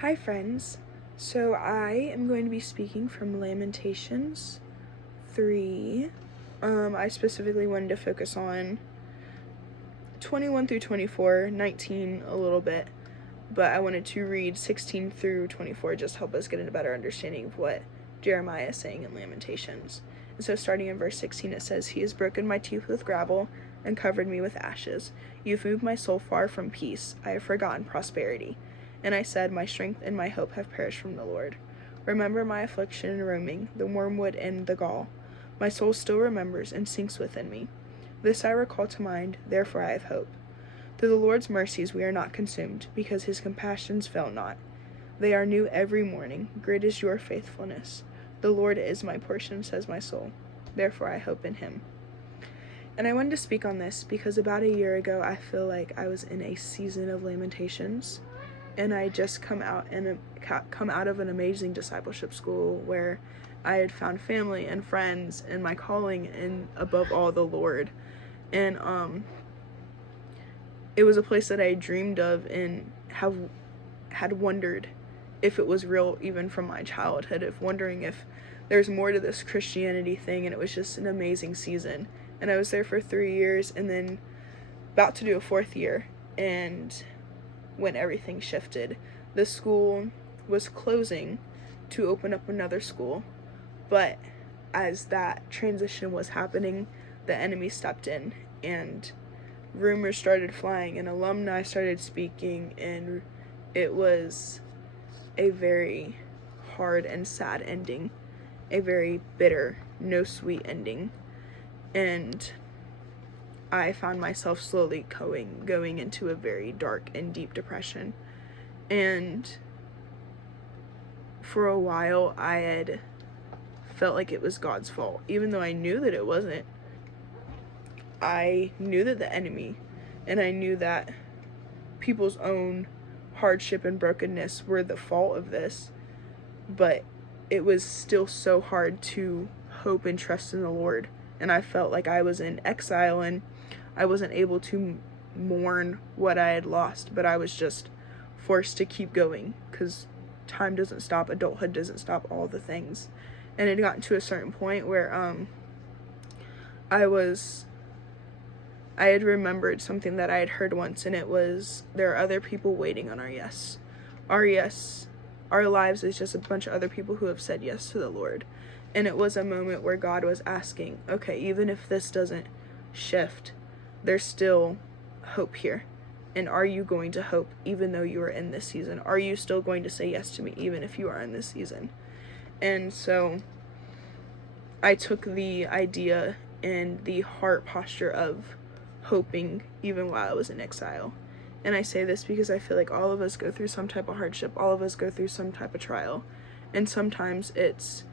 Hi friends, so I am going to be speaking from Lamentations 3. I specifically wanted to focus on 21 through 24, 19 a little bit, but I wanted to read 16 through 24 just to help us get a better understanding of what Jeremiah is saying in Lamentations. And so starting in verse 16 it says, "He has broken my teeth with gravel and covered me with ashes. You've moved my soul far from peace. I have forgotten prosperity. And I said, my strength and my hope have perished from the Lord. Remember my affliction and roaming, the wormwood and the gall. My soul still remembers and sinks within me. This I recall to mind, therefore I have hope. Through the Lord's mercies we are not consumed, because his compassions fail not. They are new every morning. Great is your faithfulness. The Lord is my portion, says my soul. Therefore I hope in him." And I wanted to speak on this because about a year ago I feel like I was in a season of Lamentations. And I just come out of an amazing discipleship school where I had found family and friends and my calling, and above all the Lord. And it was a place that I dreamed of and had wondered if it was real, even from my childhood, of wondering if there's more to this Christianity thing. And it was just an amazing season. And I was there for 3 years and then about to do a 4th year, and when everything shifted. The school was closing to open up another school, but as that transition was happening, the enemy stepped in and rumors started flying and alumni started speaking, and it was a very hard and sad ending, a very bitter, no sweet ending. And I found myself slowly going into a very dark and deep depression. And for a while, I had felt like it was God's fault, even though I knew that it wasn't. I knew that the enemy, and I knew that people's own hardship and brokenness were the fault of this, but it was still so hard to hope and trust in the Lord. And I felt like I was in exile and I wasn't able to mourn what I had lost, but I was just forced to keep going because time doesn't stop, adulthood doesn't stop, all the things. And it had gotten to a certain point where I had remembered something that I had heard once, and it was, there are other people waiting on our yes. Our lives is just a bunch of other people who have said yes to the Lord. And it was a moment where God was asking, okay, even if this doesn't shift, there's still hope here. And are you going to hope even though you are in this season? Are you still going to say yes to me even if you are in this season? And so I took the idea and the heart posture of hoping even while I was in exile. And I say this because I feel like all of us go through some type of hardship. All of us go through some type of trial. And sometimes it's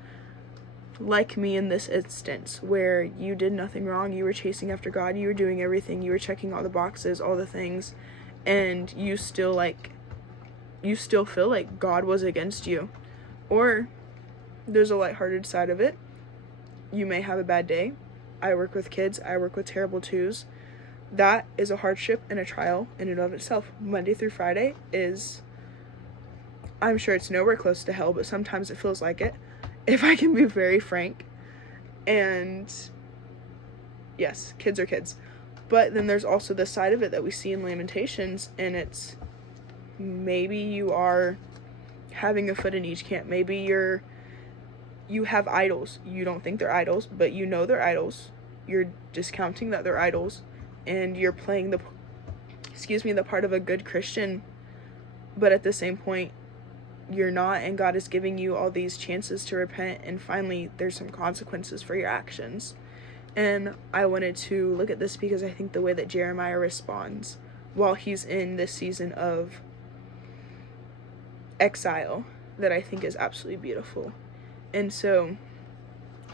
like me in this instance, where you did nothing wrong, you were chasing after God, you were doing everything, you were checking all the boxes, all the things, and you still feel like God was against you. Or there's a lighthearted side of it. You may have a bad day. I work with kids, I work with terrible twos. That is a hardship and a trial in and of itself. Monday through Friday is, I'm sure it's nowhere close to hell, but sometimes it feels like it, if I can be very frank. And yes, kids are kids. But then there's also this side of it that we see in Lamentations, and it's maybe you are having a foot in each camp. Maybe you have idols. You don't think they're idols, but you know they're idols. You're discounting that they're idols, and you're playing the part of a good Christian, but at the same point, you're not, and God is giving you all these chances to repent, and finally there's some consequences for your actions. And I wanted to look at this because I think the way that Jeremiah responds while he's in this season of exile, that I think is absolutely beautiful. And so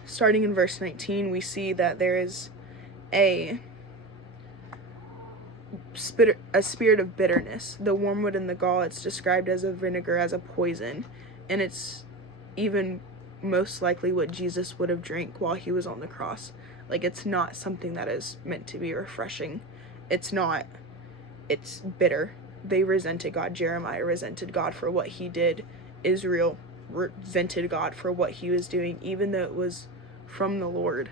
starting in verse 19, we see that there is a spirit of bitterness. The wormwood and the gall, it's described as a vinegar, as a poison, and it's even most likely what Jesus would have drank while he was on the cross. Like, it's not something that is meant to be refreshing. It's bitter. they resented God. Jeremiah resented God for what he did. Israel resented God for what he was doing, even though it was from the Lord.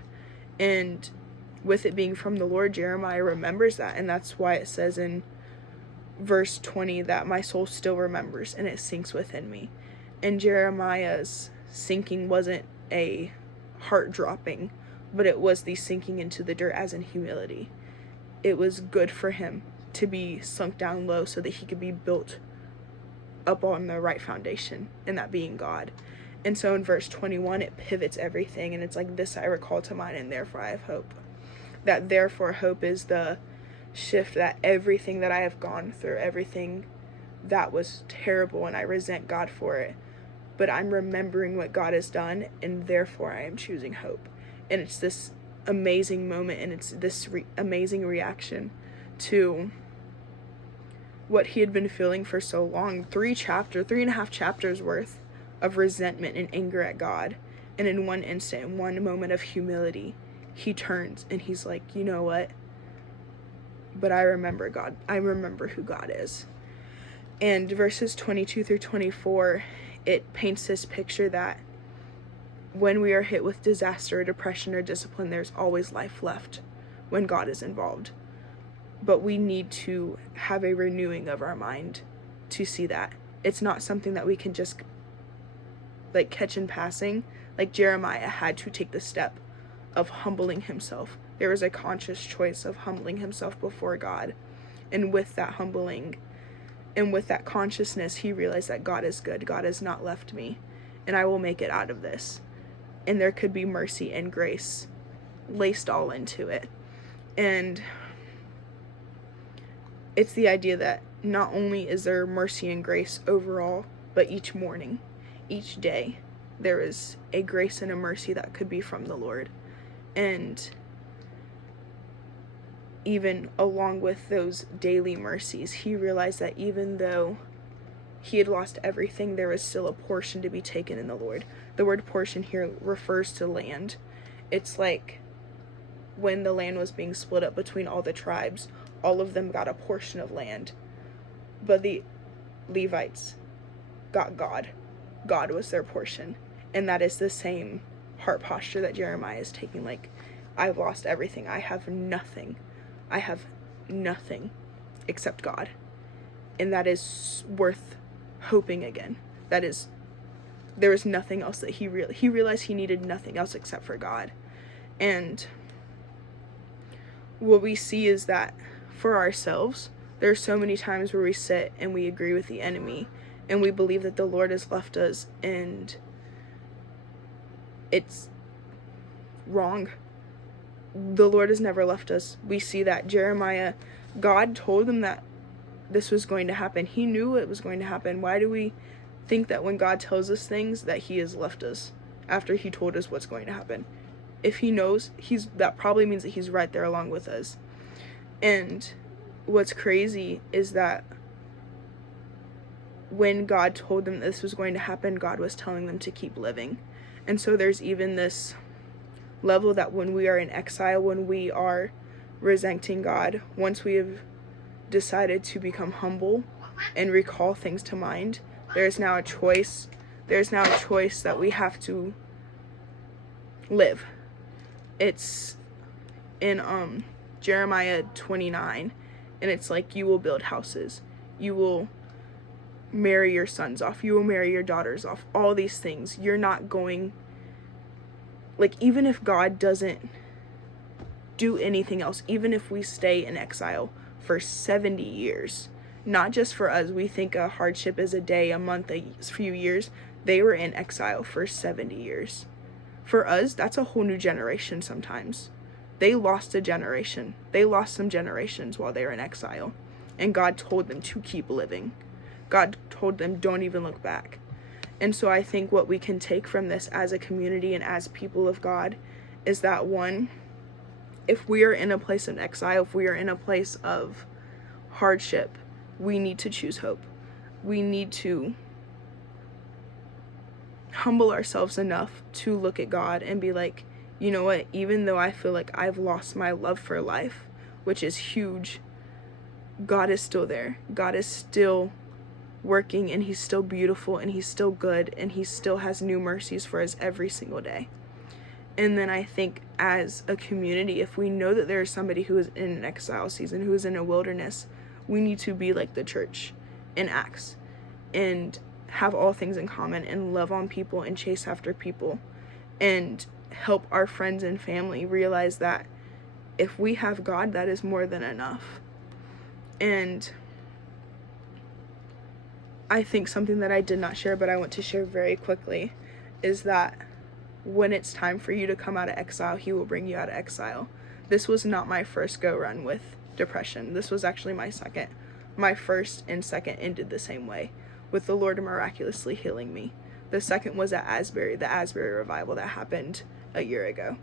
And with it being from the Lord, Jeremiah remembers that, and that's why it says in verse 20 that my soul still remembers and it sinks within me. And Jeremiah's sinking wasn't a heart dropping, but it was the sinking into the dirt as in humility. It was good for him to be sunk down low so that he could be built up on the right foundation, and that being God. And so in verse 21 it pivots everything, and it's like, this I recall to mind, and therefore I have hope. That therefore hope is the shift, that everything that I have gone through, everything that was terrible, and I resent God for it, but I'm remembering what God has done, and therefore I am choosing hope. And it's this amazing moment, and it's this amazing reaction to what he had been feeling for so long. 3.5 chapters worth of resentment and anger at God. And in one instant, in one moment of humility, he turns and he's like, you know what? But I remember God. I remember who God is. And verses 22 through 24, it paints this picture that when we are hit with disaster, depression, or discipline, there's always life left when God is involved. But we need to have a renewing of our mind to see that. It's not something that we can just like catch in passing. Like Jeremiah had to take the step of humbling himself. There was a conscious choice of humbling himself before God. And with that humbling and with that consciousness, he realized that God is good. God has not left me, and I will make it out of this. And there could be mercy and grace laced all into it. And it's the idea that not only is there mercy and grace overall, but each morning, each day, there is a grace and a mercy that could be from the Lord. And even along with those daily mercies, he realized that even though he had lost everything, there was still a portion to be taken in the Lord. The word portion here refers to land. It's like when the land was being split up between all the tribes, all of them got a portion of land. But the Levites got God. God was their portion. And that is the same heart posture that Jeremiah is taking. Like, I've lost everything. I have nothing. I have nothing except God. And that is worth hoping again. That is, there was nothing else that he realized he needed nothing else except for God. And what we see is that for ourselves, there are so many times where we sit and we agree with the enemy and we believe that the Lord has left us, and it's wrong. The Lord has never left us. We see that Jeremiah, God told him that this was going to happen. He knew it was going to happen. Why do we think that when God tells us things that he has left us after he told us what's going to happen? If he knows, that probably means that he's right there along with us. And what's crazy is that when God told them this was going to happen, God was telling them to keep living. And so there's even this level that when we are in exile, when we are resenting God, once we have decided to become humble and recall things to mind, there's now a choice that we have to live. It's in Jeremiah 29, and it's like, you will build houses, you will marry your sons off, you will marry your daughters off, all these things. You're not going, like, even if God doesn't do anything else, even if we stay in exile for 70 years, not just for us, we think a hardship is a day, a month, a few years. They were in exile for 70 years. For us, that's a whole new generation sometimes. They lost a generation. They lost some generations while they were in exile. And God told them to keep living. God told them, don't even look back. And so I think what we can take from this as a community and as people of God is that, one, if we are in a place of exile, if we are in a place of hardship, we need to choose hope. We need to humble ourselves enough to look at God and be like, you know what, even though I feel like I've lost my love for life, which is huge, God is still there. God is still working, and he's still beautiful, and he's still good, and he still has new mercies for us every single day. And then I think as a community, if we know that there is somebody who is in an exile season, who is in a wilderness, we need to be like the church in Acts and have all things in common and love on people and chase after people and help our friends and family realize that if we have God, that is more than enough. And I think something that I did not share, but I want to share very quickly, is that when it's time for you to come out of exile, he will bring you out of exile. This was not my first go run with depression. This was actually my second. My first and second ended the same way, with the Lord miraculously healing me. The second was at Asbury, the Asbury revival that happened a year ago.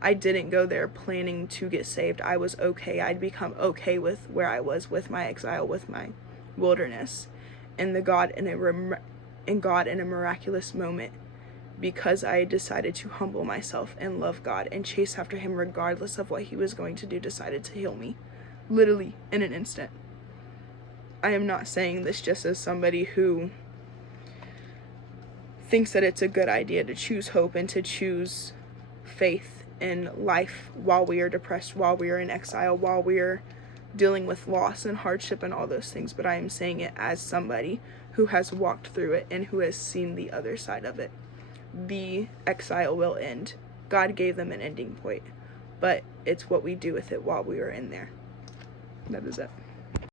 I didn't go there planning to get saved. I was okay. I'd become okay with where I was, with my exile, with my wilderness. And God in a miraculous moment, because I decided to humble myself and love God and chase after him regardless of what he was going to do, decided to heal me. Literally in an instant. I am not saying this just as somebody who thinks that it's a good idea to choose hope and to choose faith in life while we are depressed, while we are in exile, while we are dealing with loss and hardship and all those things, but I am saying it as somebody who has walked through it and who has seen the other side of it. The exile will end. God gave them an ending point, but it's what we do with it while we are in there. That is it.